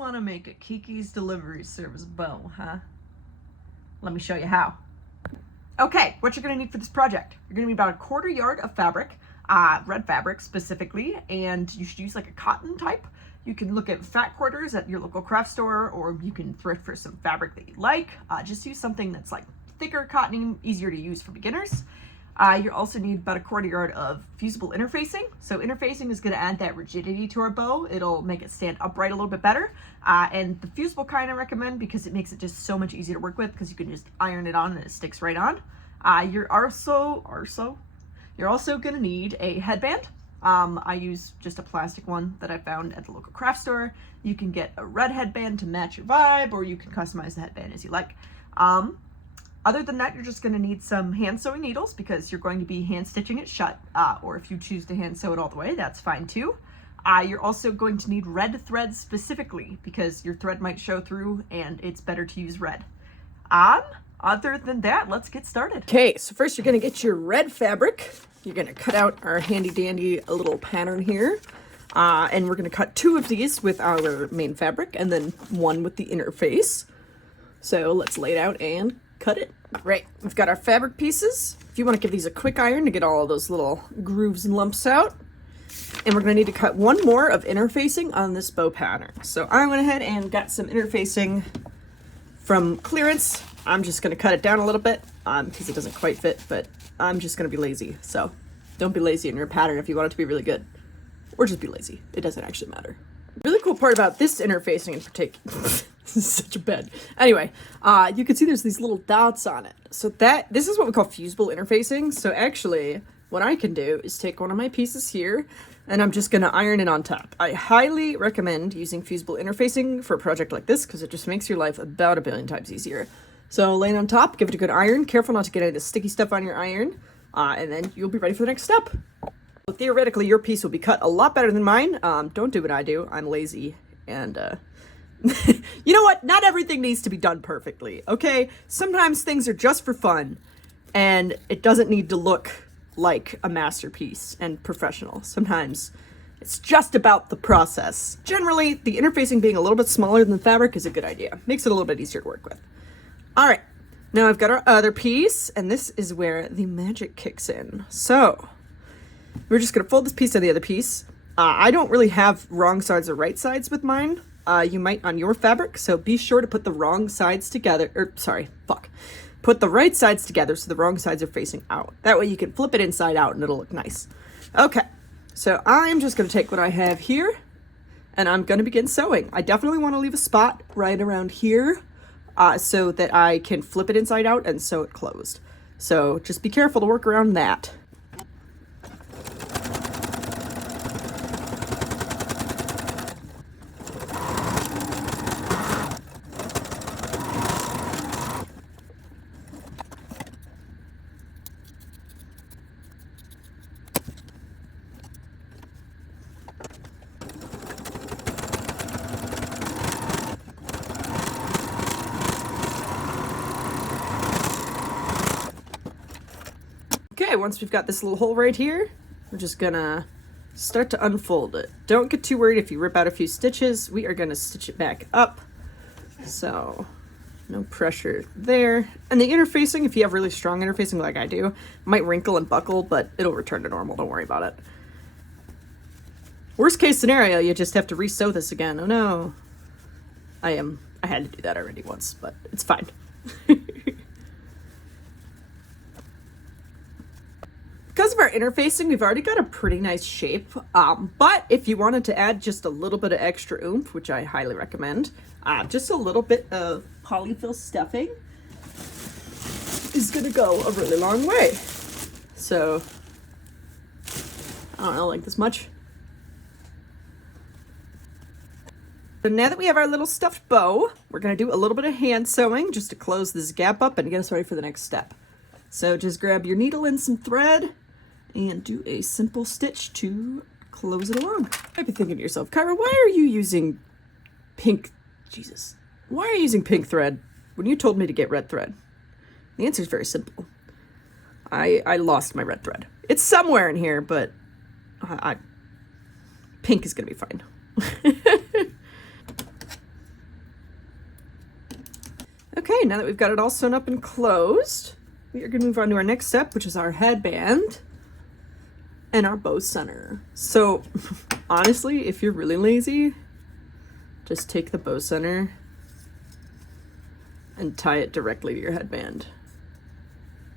want to make a Kiki's Delivery Service bow, huh? Let me show you how. Okay, what you're going to need for this project. You're going to need about 1/4 yard of fabric, red fabric specifically, and you should use like a cotton type. You can look at fat quarters at your local craft store, or you can thrift for some fabric that you like. Just use something that's like thicker, cottony, easier to use for beginners. You also need about 1/4 yard of fusible interfacing. So interfacing is going to add that rigidity to our bow. It'll make it stand upright a little bit better. And the fusible kind I recommend because it makes it just so much easier to work with because you can just iron it on and it sticks right on. You're also going to need a headband. I use just a plastic one that I found at the local craft store. You can get a red headband to match your vibe, or you can customize the headband as you like. Other than that, you're just going to need some hand sewing needles because you're going to be hand stitching it shut, or if you choose to hand sew it all the way, that's fine too. You're also going to need red thread specifically because your thread might show through and it's better to use red. Other than that, let's get started. Okay, so first you're going to get your red fabric. You're going to cut out our handy dandy little pattern here. And we're going to cut 2 of these with our main fabric and then 1 with the interface. So let's lay it out and cut it. Right, we've got our fabric pieces. If you want to give these a quick iron to get all of those little grooves and lumps out. And we're going to need to cut 1 more of interfacing on this bow pattern. So I went ahead and got some interfacing from clearance. I'm just going to cut it down a little bit because it doesn't quite fit, but I'm just going to be lazy. So don't be lazy in your pattern if you want it to be really good. Or just be lazy. It doesn't actually matter. The really cool part about this interfacing in particular, this is such a bed. Anyway, you can see there's these little dots on it. So this is what we call fusible interfacing. So actually, what I can do is take one of my pieces here, and I'm just going to iron it on top. I highly recommend using fusible interfacing for a project like this because it just makes your life about 1 billion times easier. So lay it on top, give it a good iron. Careful not to get any of the sticky stuff on your iron, and then you'll be ready for the next step. So theoretically, your piece will be cut a lot better than mine. Don't do what I do. I'm lazy, and you know what? Not everything needs to be done perfectly, okay? Sometimes things are just for fun, and it doesn't need to look like a masterpiece and professional. Sometimes it's just about the process. Generally, the interfacing being a little bit smaller than the fabric is a good idea. Makes it a little bit easier to work with. All right, now I've got our other piece, and this is where the magic kicks in. So we're just gonna fold this piece to the other piece. I don't really have wrong sides or right sides with mine. You might on your fabric, so be sure to put the wrong sides together, put the right sides together so the wrong sides are facing out. That way you can flip it inside out and it'll look nice. Okay, so I'm just gonna take what I have here and I'm gonna begin sewing. I definitely wanna leave a spot right around here so that I can flip it inside out and sew it closed. So just be careful to work around that. Okay, once we've got this little hole right here, we're just gonna start to unfold it. Don't get too worried if you rip out a few stitches. We are gonna stitch it back up. So no pressure there. And the interfacing, if you have really strong interfacing like I do, might wrinkle and buckle, but it'll return to normal. Don't worry about it. Worst case scenario, you just have to re-sew this again. Oh no. I had to do that already once, but it's fine. Because of our interfacing, we've already got a pretty nice shape, but if you wanted to add just a little bit of extra oomph, which I highly recommend, just a little bit of polyfil stuffing is going to go a really long way. So, I don't know, like this much. So now that we have our little stuffed bow, we're going to do a little bit of hand sewing just to close this gap up and get us ready for the next step. So just grab your needle and some thread and do a simple stitch to close it along. You might be thinking to yourself, Kyra, why are you using pink, Jesus, why are you using pink thread when you told me to get red thread? The answer is very simple. I lost my red thread. It's somewhere in here, but pink is gonna be fine. Okay, now that we've got it all sewn up and closed, we are going to move on to our next step, which is our headband and our bow center. So honestly, if you're really lazy, just take the bow center and tie it directly to your headband.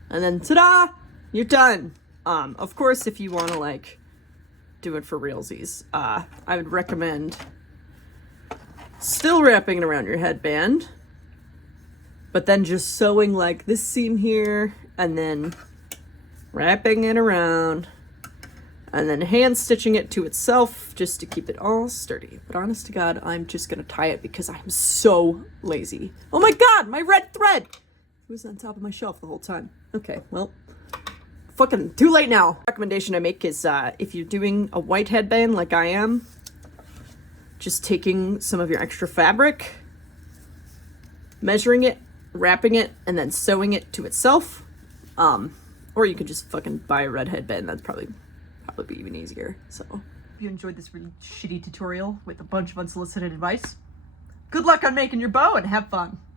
And then ta-da! You're done. Of course, if you want to like do it for realsies, I would recommend still wrapping it around your headband, but then just sewing like this seam here and then wrapping it around and then hand stitching it to itself just to keep it all sturdy. But honest to God, I'm just gonna tie it because I'm so lazy. Oh my God, my red thread! It was on top of my shelf the whole time. Okay, well, fucking too late now. Recommendation I make is if you're doing a white headband like I am, just taking some of your extra fabric, measuring it, wrapping it, and then sewing it to itself. Or you could just fucking buy a red headband. That's probably be even easier. So if you enjoyed this really shitty tutorial with a bunch of unsolicited advice, good luck on making your bow and have fun.